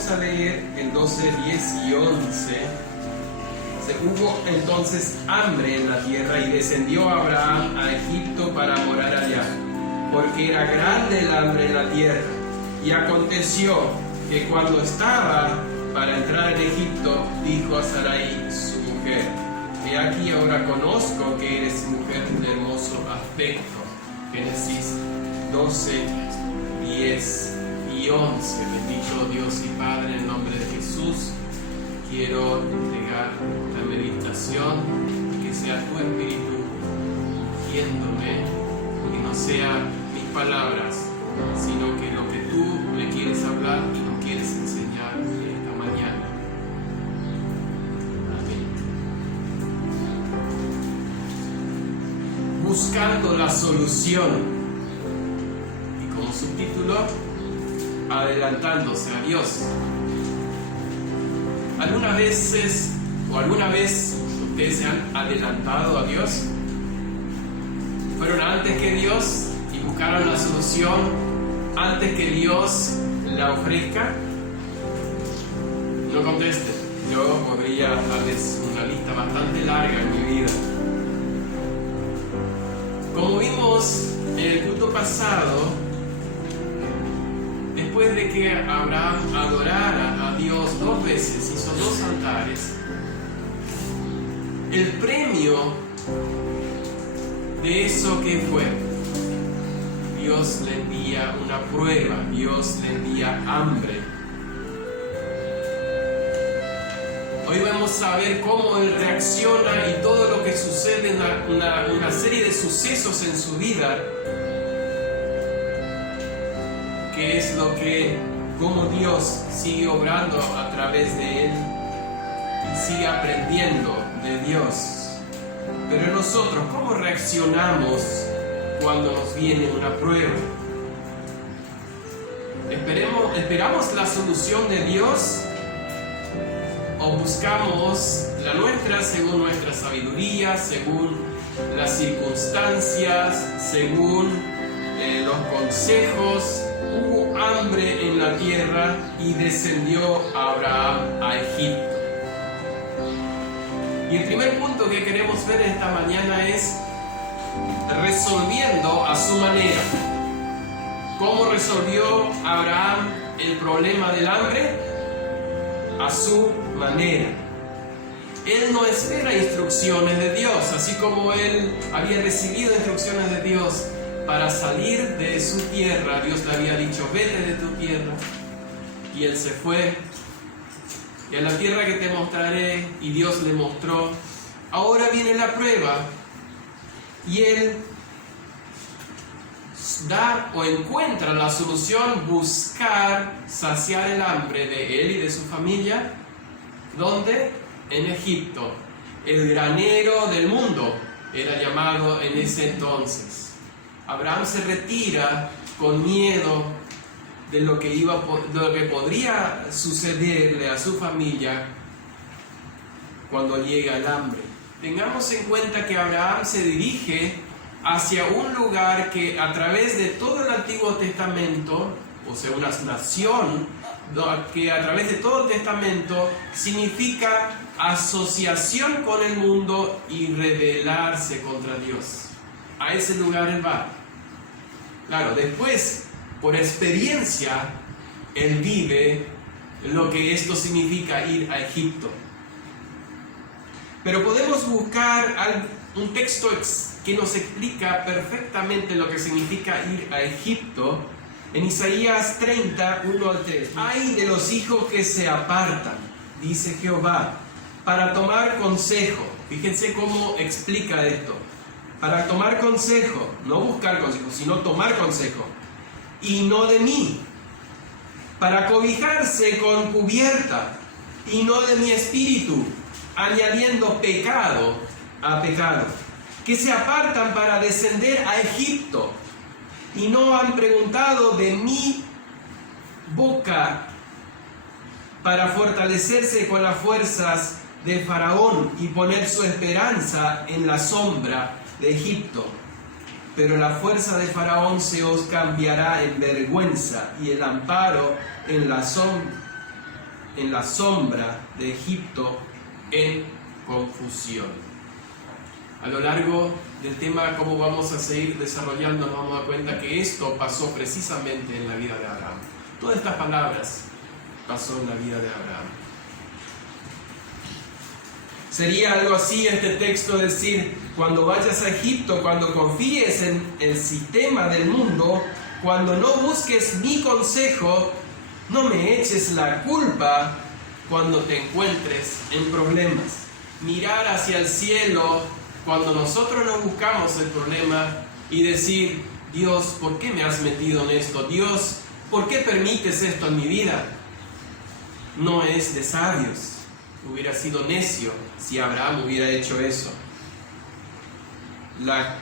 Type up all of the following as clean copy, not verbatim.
vamos a leer el 12, 10 y 11. Hubo entonces hambre en la tierra y descendió Abraham a Egipto para morar allá, porque era grande el hambre en la tierra. Y aconteció que cuando estaba para entrar en Egipto, dijo a Sarai, su mujer: he aquí ahora conozco que eres mujer de hermoso aspecto. Génesis 12, 10 y 11. Bendito Dios y Padre, en nombre de Jesús, quiero entregar la meditación, que sea tu Espíritu ungiéndome, que no sean mis palabras, sino que lo que tú me quieres hablar y nos quieres enseñar esta mañana. Amén. Buscando la solución, y como subtítulo, adelantándose a Dios. ¿Alguna vez ustedes se han adelantado a Dios? ¿Fueron antes que Dios y buscaron la solución antes que Dios la ofrezca? No contesten. Yo podría darles una lista bastante larga en mi vida. Como vimos en el culto pasado, después de que Abraham adorara a Dios 2 veces, hizo 2 altares, el premio de eso, ¿qué fue? Dios le envía una prueba, Dios le envía hambre. Hoy vamos a ver cómo él reacciona y todo lo que sucede, una serie de sucesos en su vida, que es cómo Dios sigue obrando a través de él y sigue aprendiendo de Dios. Pero nosotros, ¿cómo reaccionamos cuando nos viene una prueba? ¿Esperamos la solución de Dios o buscamos la nuestra según nuestra sabiduría, según las circunstancias, según los consejos? Hubo hambre en la tierra y descendió Abraham a Egipto. Y el primer punto que queremos ver esta mañana es resolviendo a su manera. ¿Cómo resolvió Abraham el problema del hambre? A su manera. Él no espera instrucciones de Dios, así como él había recibido instrucciones de Dios para salir de su tierra. Dios le había dicho: vete de tu tierra, y él se fue. Y a la tierra que te mostraré, y Dios le mostró. Ahora viene la prueba, y él da o encuentra la solución: buscar saciar el hambre de él y de su familia. ¿Dónde? En Egipto, el granero del mundo era llamado en ese entonces. Abraham se retira con miedo de lo que podría sucederle a su familia cuando llega el hambre. Tengamos en cuenta que Abraham se dirige hacia un lugar que a través de todo el Antiguo Testamento, o sea, una nación que a través de todo el Testamento significa asociación con el mundo y rebelarse contra Dios. A ese lugar él va. Claro, después, por experiencia, él vive lo que esto significa ir a Egipto. Pero podemos buscar un texto que nos explica perfectamente lo que significa ir a Egipto. En Isaías 30, 1 al 3. Ay de los hijos que se apartan, dice Jehová, para tomar consejo. Fíjense cómo explica esto. Para tomar consejo, no buscar consejo, sino tomar consejo. Y no de mí. Para cobijarse con cubierta, y no de mi espíritu, añadiendo pecado a pecado. Que se apartan para descender a Egipto, y no han preguntado de mi boca, para fortalecerse con las fuerzas de Faraón y poner su esperanza en la sombra de Egipto. Pero la fuerza de Faraón se os cambiará en vergüenza, y el amparo en la en la sombra de Egipto en confusión. A lo largo del tema, cómo vamos a seguir desarrollando, nos vamos a dar cuenta que esto pasó precisamente en la vida de Abraham. Todas estas palabras pasó en la vida de Abraham. Sería algo así este texto, decir, cuando vayas a Egipto, cuando confíes en el sistema del mundo, cuando no busques mi consejo, no me eches la culpa cuando te encuentres en problemas. Mirar hacia el cielo cuando nosotros no buscamos el problema y decir, Dios, ¿por qué me has metido en esto? Dios, ¿por qué permites esto en mi vida? No es de sabios. Hubiera sido necio si Abraham hubiera hecho eso. La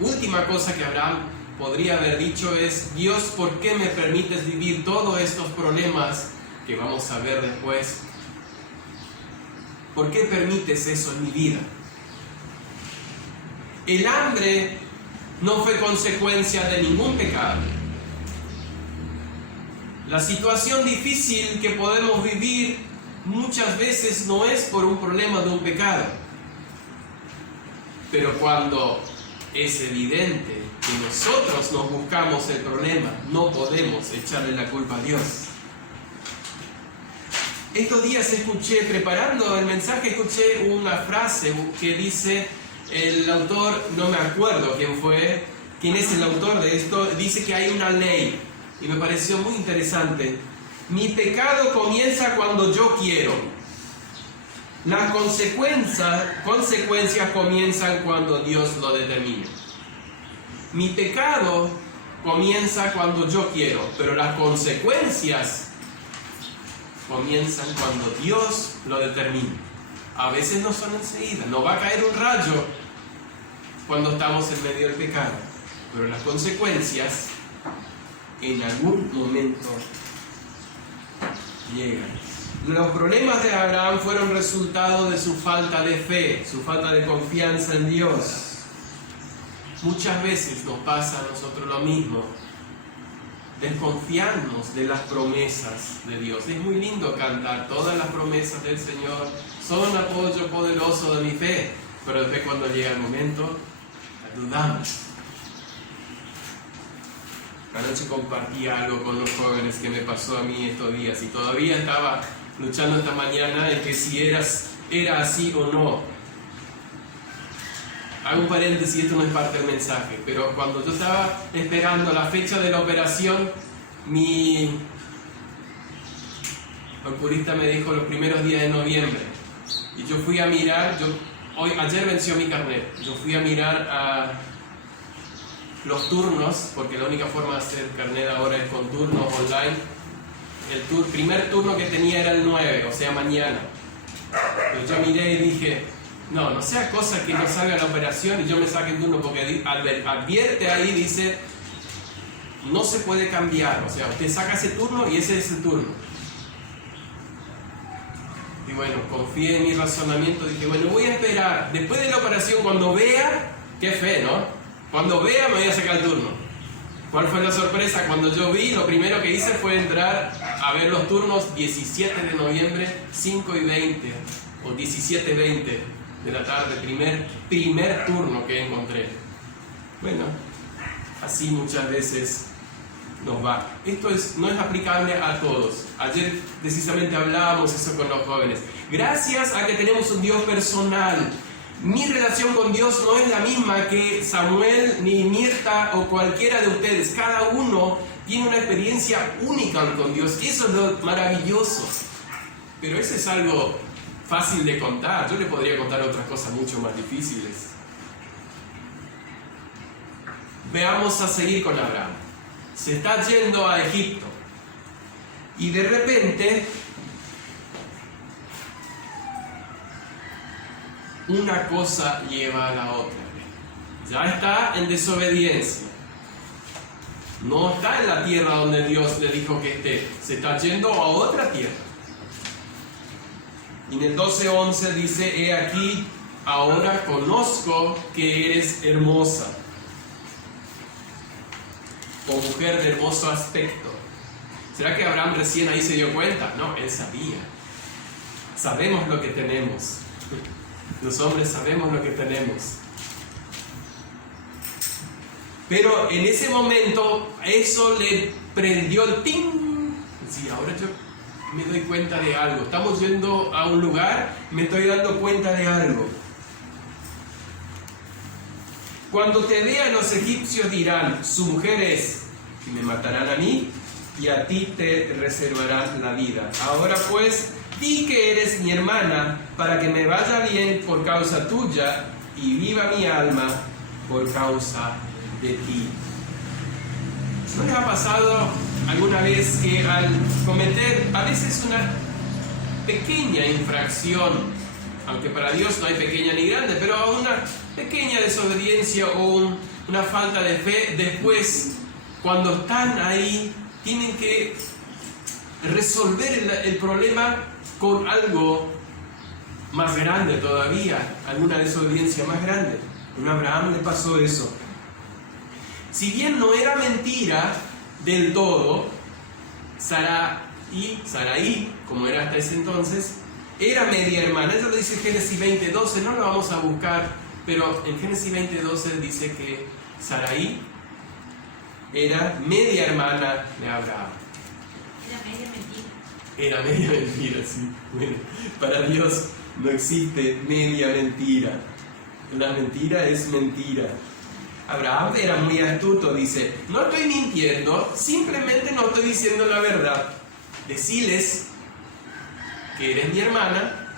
última cosa que Abraham podría haber dicho es, Dios, ¿por qué me permites vivir todos estos problemas que vamos a ver después? ¿Por qué permites eso en mi vida? El hambre no fue consecuencia de ningún pecado. La situación difícil que podemos vivir muchas veces no es por un problema de un pecado. Pero cuando es evidente que nosotros nos buscamos el problema, no podemos echarle la culpa a Dios. Estos días preparando el mensaje, escuché una frase que dice, el autor, no me acuerdo quién es el autor de esto, dice que hay una ley. Y me pareció muy interesante. Mi pecado comienza cuando yo quiero. Las consecuencias comienzan cuando Dios lo determina. Mi pecado comienza cuando yo quiero, pero las consecuencias comienzan cuando Dios lo determina. A veces no son enseguida. No va a caer un rayo cuando estamos en medio del pecado, pero las consecuencias en algún momento llegan. Los problemas de Abraham fueron resultado de su falta de fe, su falta de confianza en Dios. Muchas veces nos pasa a nosotros lo mismo. Desconfiamos de las promesas de Dios. Es muy lindo cantar, todas las promesas del Señor son apoyo poderoso de mi fe, pero después cuando llega el momento, dudamos. Anoche compartí algo con los jóvenes que me pasó a mí estos días y todavía estaba luchando esta mañana en que si era así o no. Hago un paréntesis, esto no es parte del mensaje, pero cuando yo estaba esperando la fecha de la operación, mi oculista me dijo los primeros días de noviembre. Y yo fui a mirar, ayer venció mi carnet, yo fui a mirar a los turnos, porque la única forma de hacer carnet ahora es con turnos online. El primer turno que tenía era el 9, o sea mañana. Pero yo miré y dije, no sea cosa que no salga la operación y yo me saque el turno, porque advierte ahí, dice, no se puede cambiar, o sea, usted saca ese turno y ese es el turno. Y bueno, confié en mi razonamiento, dije, bueno, voy a esperar, después de la operación, cuando vea, qué fe, ¿no? Cuando vea me voy a sacar el turno. ¿Cuál fue la sorpresa? Cuando yo vi, lo primero que hice fue entrar a ver los turnos 17 de noviembre, 5:20 o 17:20 de la tarde, primer turno que encontré. Bueno, así muchas veces nos va. Esto no es aplicable a todos. Ayer precisamente hablábamos eso con los jóvenes. Gracias a que tenemos un Dios personal. Mi relación con Dios no es la misma que Samuel, ni Mirta o cualquiera de ustedes. Cada uno tiene una experiencia única con Dios. Eso es lo maravilloso. Pero eso es algo fácil de contar. Yo le podría contar otras cosas mucho más difíciles. Veamos a seguir con Abraham. Se está yendo a Egipto. Y de repente una cosa lleva a la otra. Ya está en desobediencia. No está en la tierra donde Dios le dijo que esté. Se está yendo a otra tierra. Y en el 12:11 dice, he aquí, ahora conozco que eres hermosa, o mujer de hermoso aspecto. ¿Será que Abraham recién ahí se dio cuenta? No, él sabía. Sabemos lo que tenemos. Los hombres sabemos lo que tenemos. Pero en ese momento eso le prendió el ting. Sí, ahora yo me doy cuenta de algo. Estamos yendo a un lugar, me estoy dando cuenta de algo. Cuando te vean los egipcios dirán, su mujer es, y me matarán a mí, y a ti te reservarán la vida. Ahora pues, di que eres mi hermana, para que me vaya bien por causa tuya, y viva mi alma por causa de ti. ¿No les ha pasado alguna vez que al cometer a veces una pequeña infracción, aunque para Dios no hay pequeña ni grande, pero una pequeña desobediencia o una falta de fe, después cuando están ahí tienen que resolver el problema con algo más grande todavía, alguna desobediencia más grande? A Abraham le pasó eso. Si bien no era mentira del todo, Sarai, como era hasta ese entonces, era media hermana. Eso lo dice Génesis 20:12, no lo vamos a buscar, pero en Génesis 20:12 dice que Sarai era media hermana de Abraham. Era media mentira. Era media mentira, sí. Bueno, para Dios no existe media mentira. La mentira es mentira. Abraham era muy astuto, dice, no estoy mintiendo, simplemente no estoy diciendo la verdad. Deciles que eres mi hermana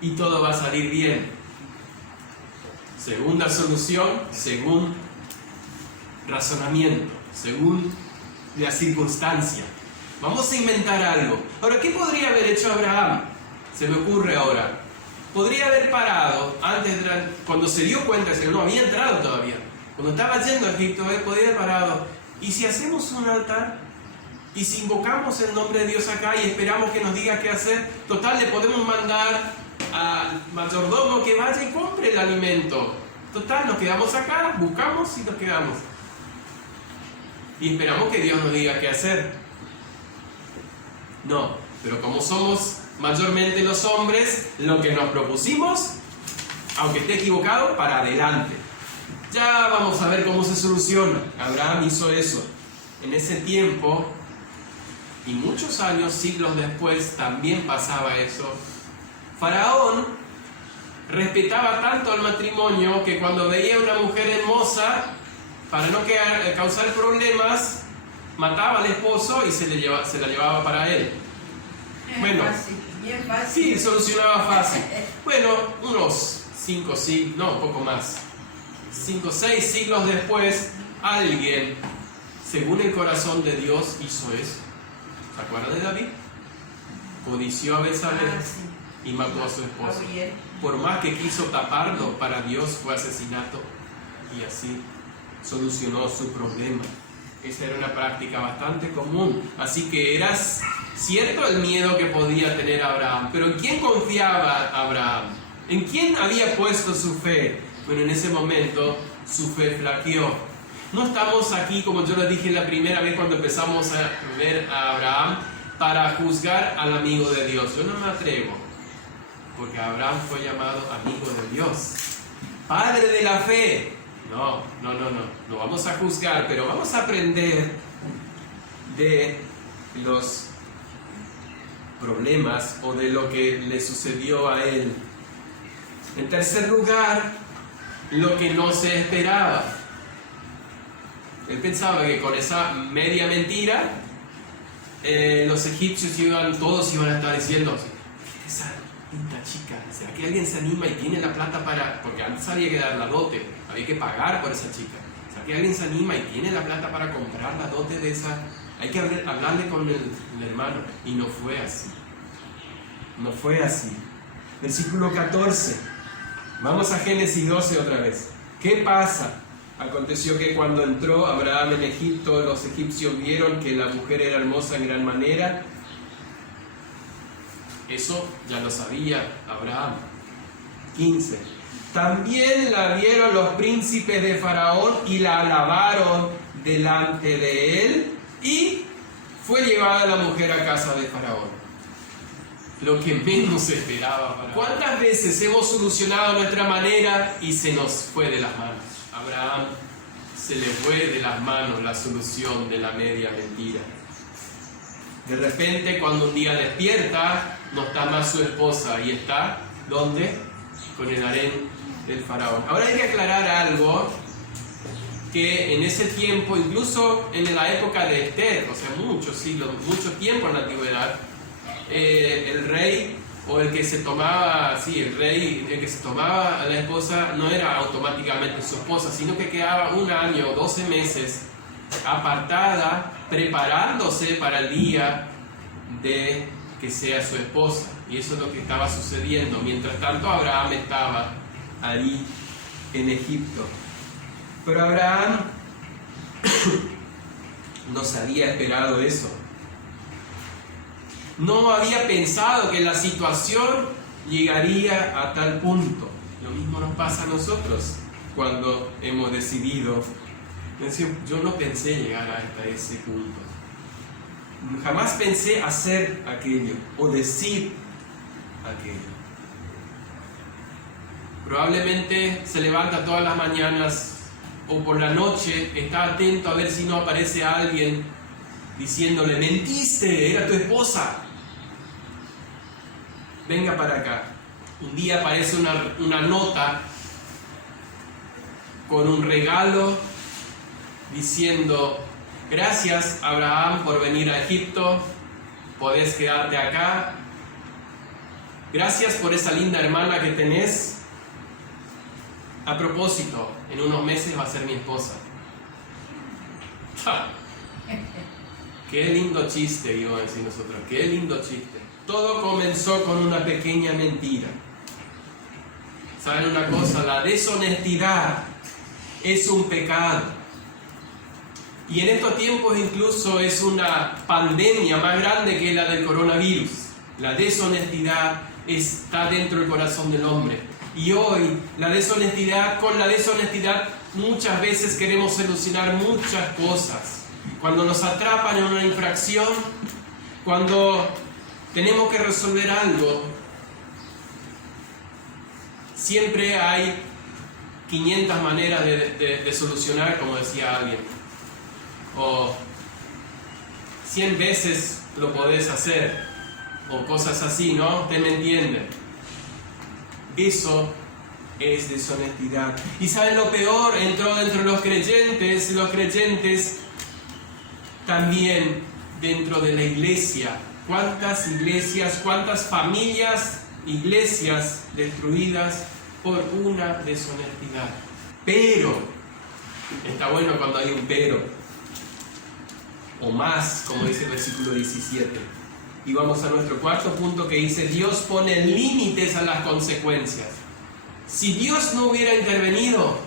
y todo va a salir bien. Segunda solución, según razonamiento, según la circunstancia. Vamos a inventar algo. Ahora, ¿qué podría haber hecho Abraham? Se me ocurre ahora. Podría haber parado antes, cuando se dio cuenta que no había entrado todavía, cuando estaba yendo a Egipto, él podría haber parado. ¿Y si hacemos un altar? ¿Y si invocamos el nombre de Dios acá y esperamos que nos diga qué hacer? Total, le podemos mandar al mayordomo que vaya y compre el alimento. Total, nos quedamos acá, buscamos y nos quedamos. Y esperamos que Dios nos diga qué hacer. No, pero como somos mayormente los hombres, lo que nos propusimos, aunque esté equivocado, para adelante. Ya vamos a ver cómo se soluciona. Abraham hizo eso. En ese tiempo, y muchos años, siglos después, también pasaba eso. Faraón respetaba tanto al matrimonio que cuando veía una mujer hermosa, para no causar problemas, mataba al esposo y se la llevaba para él. Bueno, bien fácil. Sí, solucionaba fácil. Bueno, unos 5 siglos, no, un poco más. 5 o 6 siglos después, alguien, según el corazón de Dios, hizo eso. ¿Se acuerdan de David? Codició a Betsabé y mató a su esposo. Por más que quiso taparlo, para Dios fue asesinato. Y así solucionó su problema. Esa era una práctica bastante común. Así que era cierto el miedo que podía tener Abraham. Pero ¿en quién confiaba Abraham? ¿En quién había puesto su fe? Bueno, en ese momento su fe flaqueó. No estamos aquí, como yo les dije la primera vez cuando empezamos a ver a Abraham, para juzgar al amigo de Dios. Yo no me atrevo, porque Abraham fue llamado amigo de Dios, padre de la fe. No vamos a juzgar, pero vamos a aprender de los problemas o de lo que le sucedió a él. En tercer lugar, lo que no se esperaba. Él pensaba que con esa media mentira los egipcios todos iban a estar diciendo, esa linda chica, ¿será que alguien se anima y tiene la plata para...? Porque antes había que dar la dote, había que pagar por esa chica. ¿Será que alguien se anima y tiene la plata para comprar la dote de esa? Hay que hablarle con el hermano. Y no fue así. No fue así. Versículo 14. Vamos a Génesis 12 otra vez. ¿Qué pasa? Aconteció que cuando entró Abraham en Egipto, los egipcios vieron que la mujer era hermosa en gran manera. Eso ya lo sabía Abraham. 15. También la vieron los príncipes de Faraón y la alabaron delante de él y fue llevada la mujer a casa de Faraón. Lo que menos esperaba Faraón. ¿Cuántas veces hemos solucionado nuestra manera y se nos fue de las manos? Abraham se le fue de las manos la solución de la media mentira. De repente, cuando un día despierta, no está más su esposa y está, ¿dónde? Con el harén del faraón. Ahora hay que aclarar algo, que en ese tiempo, incluso en la época de Esther, o sea, muchos siglos, mucho tiempo en la antigüedad, el rey o el que se tomaba, el rey, el que se tomaba a la esposa no era automáticamente su esposa, sino que quedaba 1 año o 12 meses apartada, preparándose para el día de que sea su esposa. Y eso es lo que estaba sucediendo. Mientras tanto, Abraham estaba ahí en Egipto. Pero Abraham no se había esperado eso. No había pensado que la situación llegaría a tal punto. Lo mismo nos pasa a nosotros cuando hemos decidido. Yo no pensé llegar hasta ese punto. Jamás pensé hacer aquello o decir aquello. Probablemente se levanta todas las mañanas o por la noche, está atento a ver si no aparece alguien diciéndole: mentiste, era tu esposa, venga para acá. Un día aparece una nota con un regalo diciendo: gracias, Abraham, por venir a Egipto, podés quedarte acá, gracias por esa linda hermana que tenés, a propósito, en unos meses va a ser mi esposa. ¡Ja! Qué lindo chiste, íbamos a decir nosotros, qué lindo chiste. Todo comenzó con una pequeña mentira. ¿Saben una cosa? La deshonestidad es un pecado. Y en estos tiempos incluso es una pandemia más grande que la del coronavirus. La deshonestidad está dentro del corazón del hombre. Y hoy con la deshonestidad muchas veces queremos solucionar muchas cosas. Cuando nos atrapan en una infracción, cuando tenemos que resolver algo, siempre hay 500 maneras de solucionar, como decía alguien. O 100 veces lo podés hacer, o cosas así, ¿no? Usted me entiende. Eso es deshonestidad. ¿Y saben lo peor? Entró dentro de los creyentes también dentro de la iglesia. ¿Cuántas iglesias, cuántas familias, iglesias destruidas por una deshonestidad? Pero, está bueno cuando hay un pero, o más, como dice el versículo 17. Y vamos a nuestro cuarto punto, que dice: Dios pone límites a las consecuencias. Si Dios no hubiera intervenido,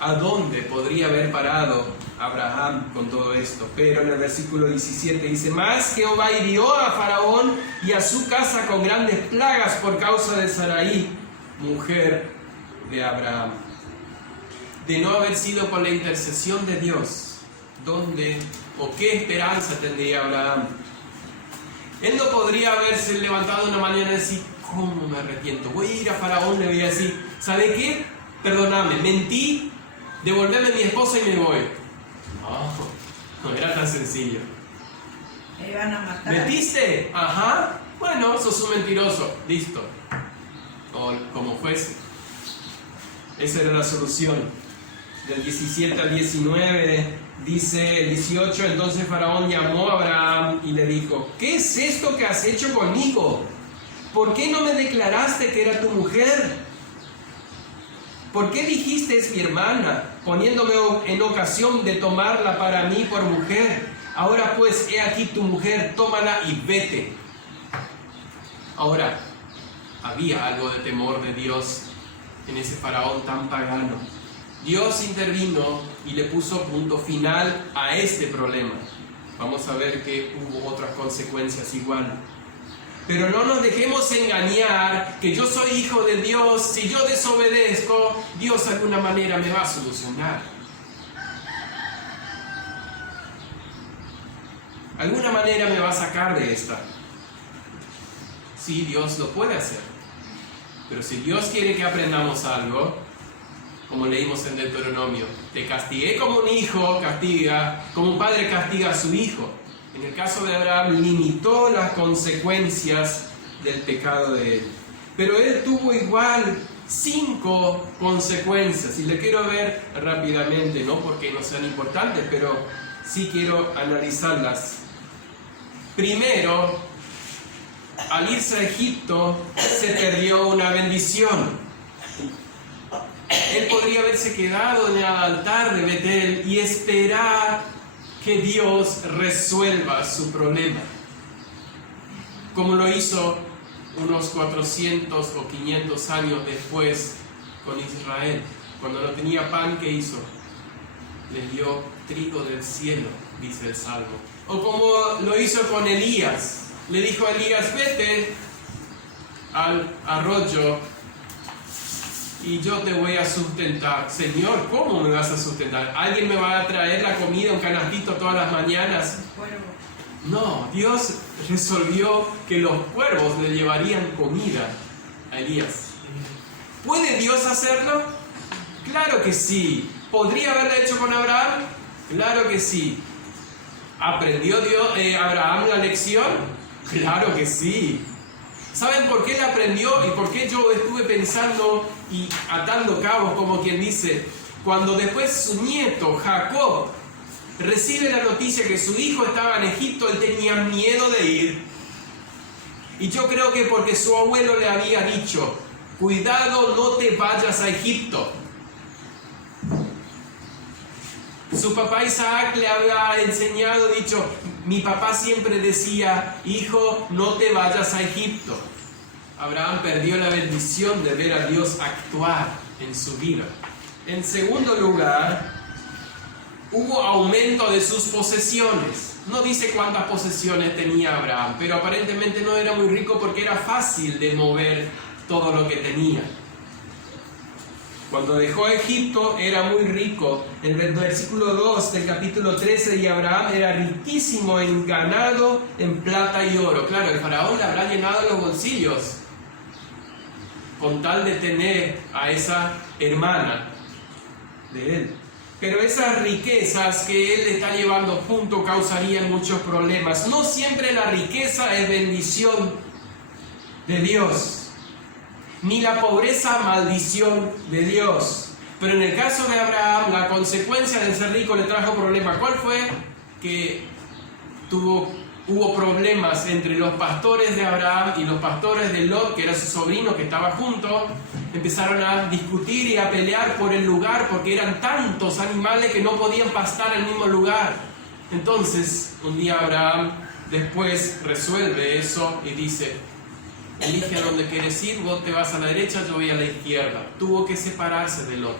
¿a dónde podría haber parado Abraham con todo esto? Pero en el versículo 17 dice: mas Jehová hirió a Faraón y a su casa con grandes plagas por causa de Sarai, mujer de Abraham. De no haber sido por la intercesión de Dios, ¿dónde o qué esperanza tendría Abraham? Él no podría haberse levantado una mañana y decir: ¿cómo me arrepiento? Voy a ir a Faraón, le voy a decir: ¿sabe qué? Perdóname, mentí, devolverme a mi esposa y me voy. No era tan sencillo. Me iban a matar. ¿Mentiste? Ajá. Bueno, sos un mentiroso. Listo. O como fuese. Esa era la solución. Del 17 al 19 dice el 18: entonces Faraón llamó a Abraham y le dijo: ¿qué es esto que has hecho conmigo? ¿Por qué no me declaraste que era tu mujer? ¿Por qué dijiste: es mi hermana, poniéndome en ocasión de tomarla para mí por mujer? Ahora pues, he aquí tu mujer, tómala y vete. Ahora, había algo de temor de Dios en ese Faraón tan pagano. Dios intervino y le puso punto final a este problema. Vamos a ver que hubo otras consecuencias igual. Pero no nos dejemos engañar que yo soy hijo de Dios. Si yo desobedezco, Dios de alguna manera me va a solucionar. alguna manera me va a sacar de esta. Sí, Dios lo puede hacer. Pero si Dios quiere que aprendamos algo, como leímos en Deuteronomio, te castigué como un hijo castiga, como un padre castiga a su hijo. En el caso de Abraham, limitó las consecuencias del pecado de él. Pero él tuvo igual 5 consecuencias, y le quiero ver rápidamente, no porque no sean importantes, pero sí quiero analizarlas. Primero, al irse a Egipto, se perdió una bendición. Él podría haberse quedado en el altar de Betel y esperar que Dios resuelva su problema, como lo hizo unos 400 o 500 años después con Israel. Cuando no tenía pan, ¿qué hizo? Les dio trigo del cielo, dice el Salmo. O como lo hizo con Elías. Le dijo a Elías, vete al arroyo y yo te voy a sustentar. Señor, ¿cómo me vas a sustentar? ¿Alguien me va a traer la comida, un canastito todas las mañanas? No, Dios resolvió que los cuervos le llevarían comida a Elías. ¿Puede Dios hacerlo? Claro que sí. ¿Podría haberlo hecho con Abraham? Claro que sí. ¿Aprendió Abraham la lección? Claro que sí. ¿Saben por qué la aprendió y por qué yo estuve pensando y atando cabos, como quien dice? Cuando después su nieto, Jacob, recibe la noticia que su hijo estaba en Egipto, él tenía miedo de ir. Y yo creo que porque su abuelo le había dicho, cuidado, no te vayas a Egipto. Su papá Isaac le había enseñado, dicho, mi papá siempre decía, hijo, no te vayas a Egipto. Abraham perdió la bendición de ver a Dios actuar en su vida. En segundo lugar, hubo aumento de sus posesiones. No dice cuántas posesiones tenía Abraham, pero aparentemente no era muy rico porque era fácil de mover todo lo que tenía. Cuando dejó a Egipto era muy rico. En el versículo 2 del capítulo 13, y Abraham era riquísimo en ganado, en plata y oro. Claro, el faraón le habrá llenado los bolsillos con tal de tener a esa hermana de él. Pero esas riquezas que él está llevando junto causarían muchos problemas. No siempre la riqueza es bendición de Dios, ni la pobreza maldición de Dios. Pero en el caso de Abraham, la consecuencia de ser rico le trajo problemas. ¿Cuál fue? Que hubo problemas entre los pastores de Abraham y los pastores de Lot, que era su sobrino que estaba junto. Empezaron a discutir y a pelear por el lugar, porque eran tantos animales que no podían pastar en el mismo lugar. Entonces, un día Abraham después resuelve eso y dice, elige a dónde quieres ir, vos te vas a la derecha, yo voy a la izquierda. Tuvo que separarse de Lot.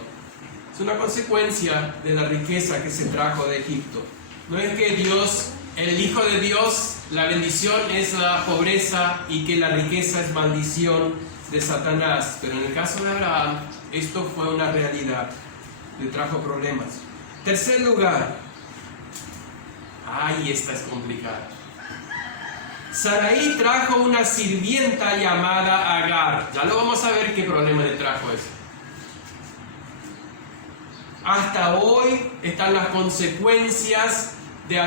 Es una consecuencia de la riqueza que se trajo de Egipto. No es que Dios, el Hijo de Dios, la bendición es la pobreza y que la riqueza es maldición de Satanás. Pero en el caso de Abraham, esto fue una realidad. Le trajo problemas. Tercer lugar. Ay, esta es complicada. Sarai trajo una sirvienta llamada Agar. Ya lo vamos a ver qué problema le trajo eso. Hasta hoy están las consecuencias de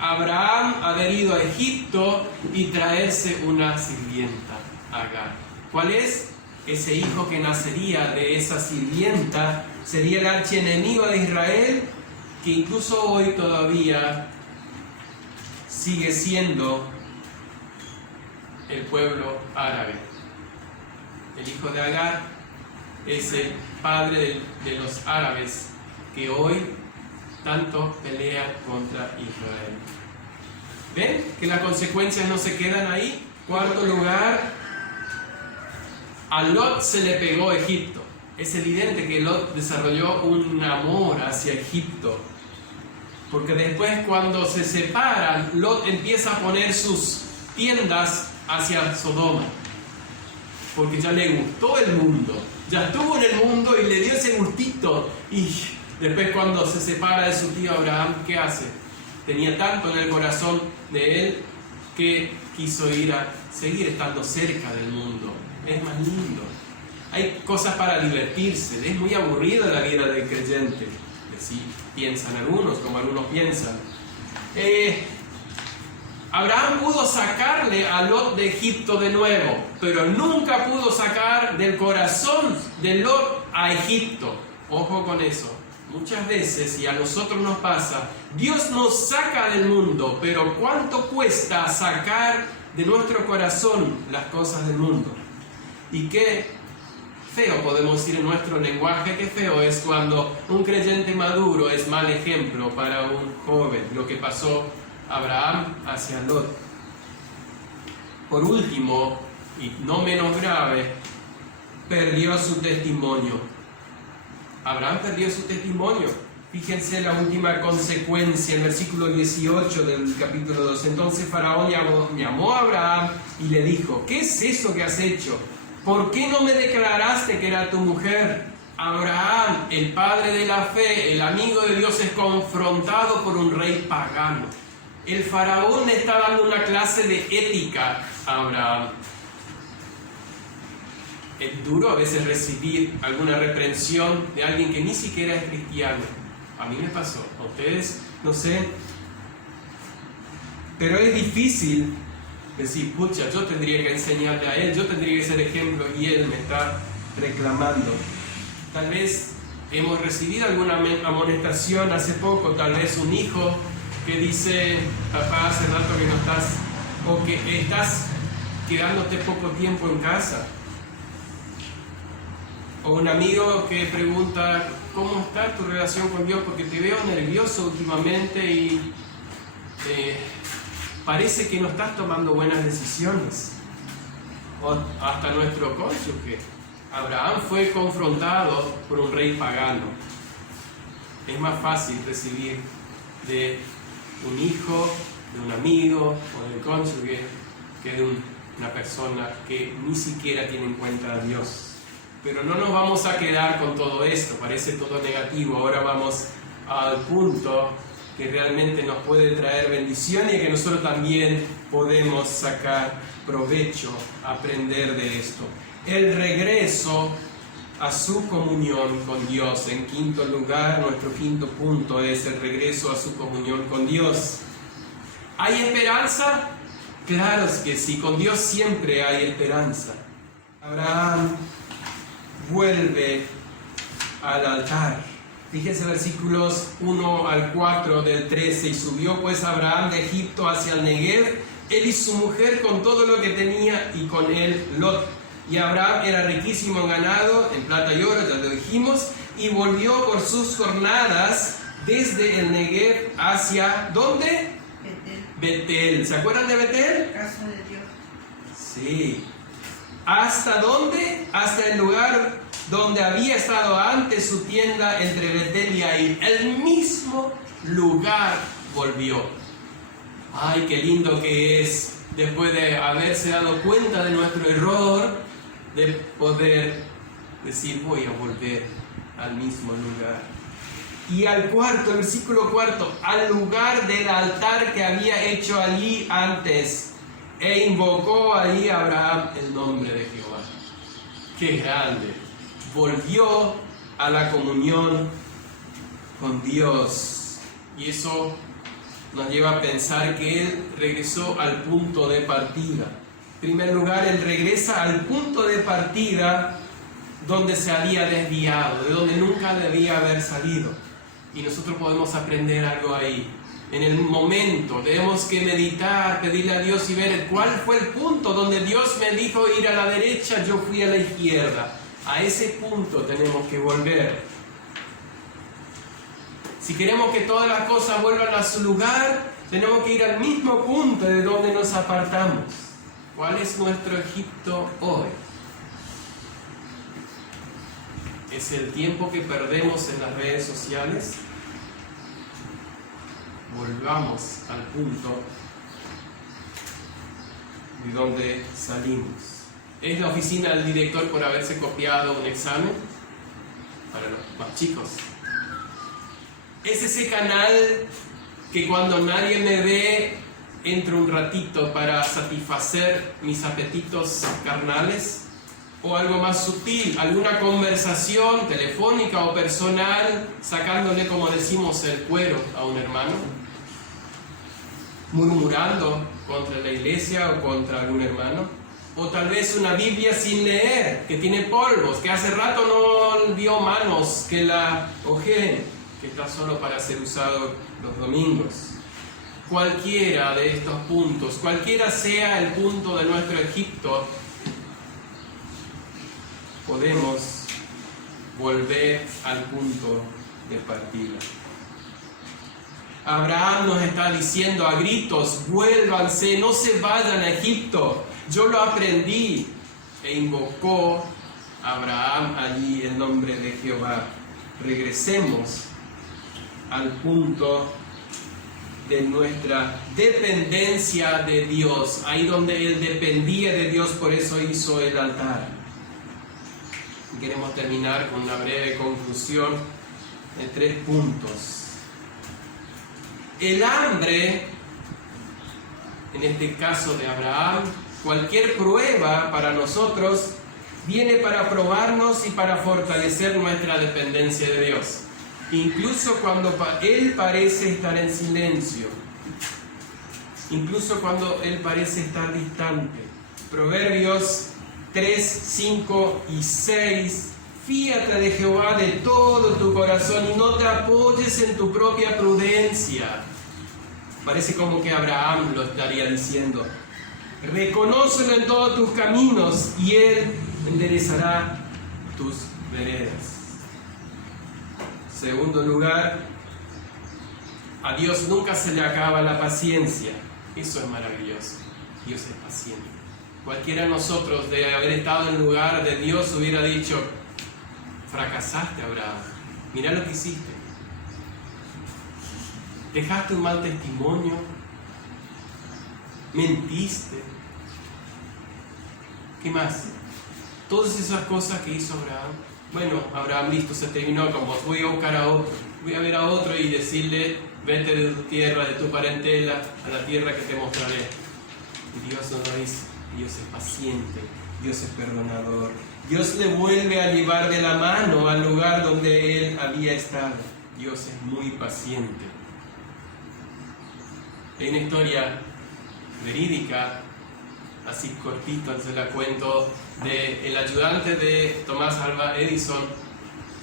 Abraham haber ido a Egipto y traerse una sirvienta, Agar. ¿Cuál es? Ese hijo que nacería de esa sirvienta sería el archienemigo de Israel, que incluso hoy todavía sigue siendo el pueblo árabe. El hijo de Agar es el padre de los árabes que hoy tanto pelean contra Israel. ¿Ven que las consecuencias no se quedan ahí? Cuarto lugar, a Lot se le pegó Egipto. Es evidente que Lot desarrolló un amor hacia Egipto, porque después, cuando se separan, Lot empieza a poner sus tiendas hacia Sodoma, porque ya le gustó el mundo, ya estuvo en el mundo y le dio ese gustito. Y después, cuando se separa de su tío Abraham, ¿qué hace? tenía tanto en el corazón de él que quiso ir a seguir estando cerca del mundo. Es más lindo. Hay cosas para divertirse. Es muy aburrida la vida del creyente. Así piensan algunos, como algunos piensan. Abraham pudo sacarle a Lot de Egipto de nuevo, pero nunca pudo sacar del corazón de Lot a Egipto. Ojo con eso. Muchas veces, y a nosotros nos pasa, Dios nos saca del mundo, pero ¿cuánto cuesta sacar de nuestro corazón las cosas del mundo? Y qué feo podemos decir en nuestro lenguaje, qué feo es cuando un creyente maduro es mal ejemplo para un joven, lo que pasó Abraham hacia Lot. Por último, y no menos grave, perdió su testimonio. Abraham perdió su testimonio. Fíjense la última consecuencia, en el versículo 18 del capítulo 2. Entonces Faraón llamó a Abraham y le dijo: ¿qué es eso que has hecho? ¿Por qué no me declaraste que era tu mujer? Abraham, el padre de la fe, el amigo de Dios, es confrontado por un rey pagano. El faraón le está dando una clase de ética a Abraham. Es duro a veces recibir alguna reprensión de alguien que ni siquiera es cristiano. A mí me pasó, a ustedes, no sé. Pero es difícil decir: pucha, yo tendría que enseñarle a él, yo tendría que ser ejemplo y él me está reclamando. Tal vez hemos recibido alguna amonestación hace poco, tal vez un hijo que dice: papá, hace rato que no estás, o que estás quedándote poco tiempo en casa. O un amigo que pregunta: ¿cómo está tu relación con Dios? Porque te veo nervioso últimamente y parece que no estás tomando buenas decisiones. O hasta nuestro cónyuge. Abraham fue confrontado por un rey pagano. Es más fácil recibir de un hijo, de un amigo o del cónyuge que de una persona que ni siquiera tiene en cuenta a Dios. Pero no nos vamos a quedar con todo esto, parece todo negativo. Ahora vamos al punto que realmente nos puede traer bendición y que nosotros también podemos sacar provecho, aprender de esto. El regreso a su comunión con Dios. En quinto lugar, nuestro quinto punto es el regreso a su comunión con Dios. ¿Hay esperanza? Claro que sí, con Dios siempre hay esperanza. Abraham vuelve al altar. Fíjense versículos 1 al 4 del 13. Y subió pues Abraham de Egipto hacia el Negev, él y su mujer con todo lo que tenía, y con él Lot. Y Abraham era riquísimo en ganado, en plata y oro, ya lo dijimos, y volvió por sus jornadas desde el Negev hacia, ¿dónde? Betel. ¿Se acuerdan de Betel? Casa de Dios. Sí. ¿Hasta dónde? Hasta el lugar donde había estado antes su tienda entre Betel y Ai. El mismo lugar volvió. Ay, qué lindo que es, después de haberse dado cuenta de nuestro error, de poder decir: voy a volver al mismo lugar. Y al cuarto, el versículo 4, al lugar del altar que había hecho allí antes, e invocó allí a Abraham el nombre de Jehová. ¡Qué grande! Volvió a la comunión con Dios. Y eso nos lleva a pensar que él regresó al punto de partida. En primer lugar, él regresa al punto de partida donde se había desviado, de donde nunca debía haber salido. Y nosotros podemos aprender algo ahí. En el momento tenemos que meditar, pedirle a Dios y ver cuál fue el punto donde Dios me dijo ir a la derecha, yo fui a la izquierda. A ese punto tenemos que volver. Si queremos que todas las cosas vuelvan a su lugar, tenemos que ir al mismo punto de donde nos apartamos. ¿Cuál es nuestro Egipto hoy? ¿Es el tiempo que perdemos en las redes sociales? Volvamos al punto de donde salimos. ¿Es la oficina del director por haberse copiado un examen? Para los más chicos. ¿Es ese canal que cuando nadie me ve, entro un ratito para satisfacer mis apetitos carnales? ¿O algo más sutil, alguna conversación telefónica o personal, sacándole, como decimos, el cuero a un hermano? ¿Murmurando contra la iglesia o contra algún hermano? O tal vez una Biblia sin leer, que tiene polvos, que hace rato no vio manos que la ojeen, que está solo para ser usado los domingos. Cualquiera de estos puntos, cualquiera sea el punto de nuestro Egipto, podemos volver al punto de partida. Abraham nos está diciendo a gritos: vuélvanse, no se vayan a Egipto. Yo lo aprendí. E invocó Abraham allí el nombre de Jehová. Regresemos al punto de nuestra dependencia de Dios, ahí donde él dependía de Dios, por eso hizo el altar. Y queremos terminar con una breve conclusión de 3 puntos. El hambre, en este caso de Abraham, cualquier prueba para nosotros viene para probarnos y para fortalecer nuestra dependencia de Dios. Incluso cuando Él parece estar en silencio, incluso cuando Él parece estar distante. Proverbios 3, 5 y 6. Fíate de Jehová de todo tu corazón y no te apoyes en tu propia prudencia. Parece como que Abraham lo estaría diciendo. Reconócelo en todos tus caminos y Él enderezará tus veredas. Segundo lugar, a Dios nunca se le acaba la paciencia. Eso es maravilloso. Dios es paciente. Cualquiera de nosotros, de haber estado en el lugar de Dios, hubiera dicho: fracasaste, Abraham. Mirá lo que hiciste. Dejaste un mal testimonio. Mentiste. ¿Qué más? Todas esas cosas que hizo Abraham. Bueno, Abraham, listo, se terminó con vos. Voy a buscar a otro. Voy a ver a otro y decirle: vete de tu tierra, de tu parentela, a la tierra que te mostraré. Y Dios no lo dice. Dios es paciente. Dios es perdonador. Dios le vuelve a llevar de la mano al lugar donde él había estado. Dios es muy paciente. Hay una historia verídica, así cortito, se la cuento, de el ayudante de Thomas Alva Edison.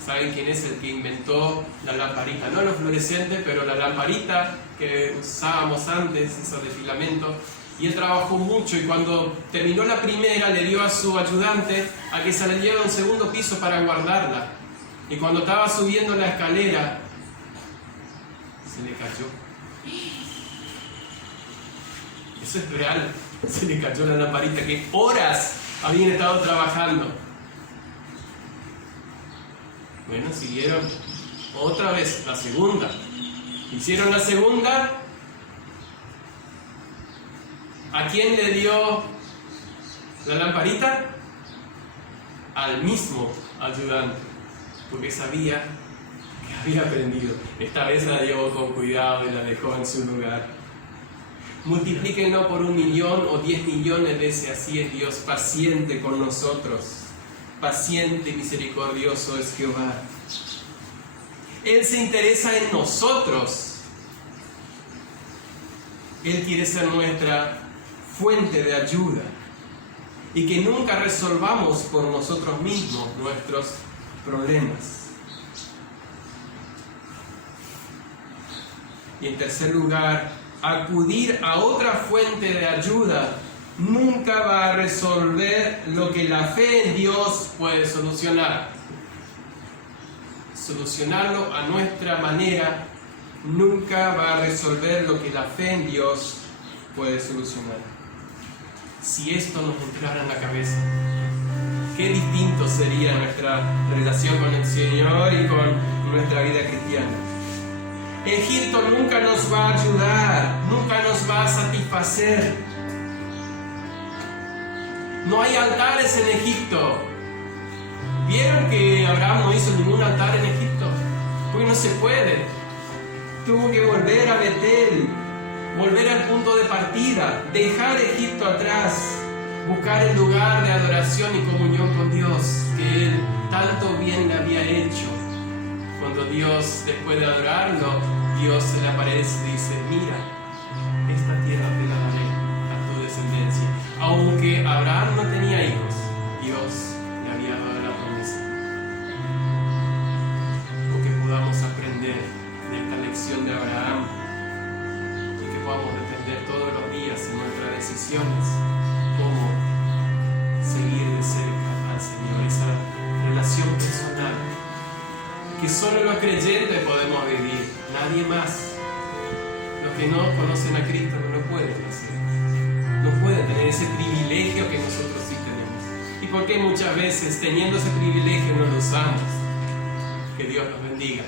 ¿Saben quién es? El que inventó la lamparita, no los fluorescentes, pero la lamparita que usábamos antes, esa de filamento. Y él trabajó mucho, y cuando terminó la primera le dio a su ayudante a que se la lleve a un segundo piso para guardarla. Y cuando estaba subiendo la escalera, se le cayó. Eso es real. Se le cayó la lamparita que horas habían estado trabajando. Bueno, siguieron otra vez, la segunda. Hicieron la segunda. ¿A quién le dio la lamparita? Al mismo ayudante, porque sabía que había aprendido. Esta vez la dio con cuidado y la dejó en su lugar. Multiplíquenlo por 1 millón o 10 millones de veces, así es Dios, paciente con nosotros. Paciente y misericordioso es Jehová. Él se interesa en nosotros. Él quiere ser nuestra fuente de ayuda, y que nunca resolvamos por nosotros mismos nuestros problemas. Y en tercer lugar, acudir a otra fuente de ayuda nunca va a resolver lo que la fe en Dios puede solucionar. Solucionarlo a nuestra manera nunca va a resolver lo que la fe en Dios puede solucionar. Si esto nos entrara en la cabeza, qué distinto sería nuestra relación con el Señor y con nuestra vida cristiana. Egipto nunca nos va a ayudar, nunca nos va a satisfacer. No hay altares en Egipto. ¿Vieron que Abraham no hizo ningún altar en Egipto? Porque no se puede. tuvo que volver a Betel, volver al punto de partida, dejar Egipto atrás, buscar el lugar de adoración y comunión con Dios que él tanto bien le había hecho. Cuando Dios, después de adorarlo, Dios se le aparece y dice: mira, esta tierra te la daré a tu descendencia. Aunque Abraham no tenía hijos, Dios le había dado la promesa. O que podamos aprender de esta lección de Abraham y que podamos depender todos los días en nuestras decisiones cómo seguir de cerca al Señor, esa relación personal que solo los creyentes podemos vivir, nadie más. Los que no conocen a Cristo no lo pueden hacer, no pueden tener ese privilegio que nosotros sí tenemos. ¿Y por qué muchas veces teniendo ese privilegio no lo usamos? Que Dios los bendiga.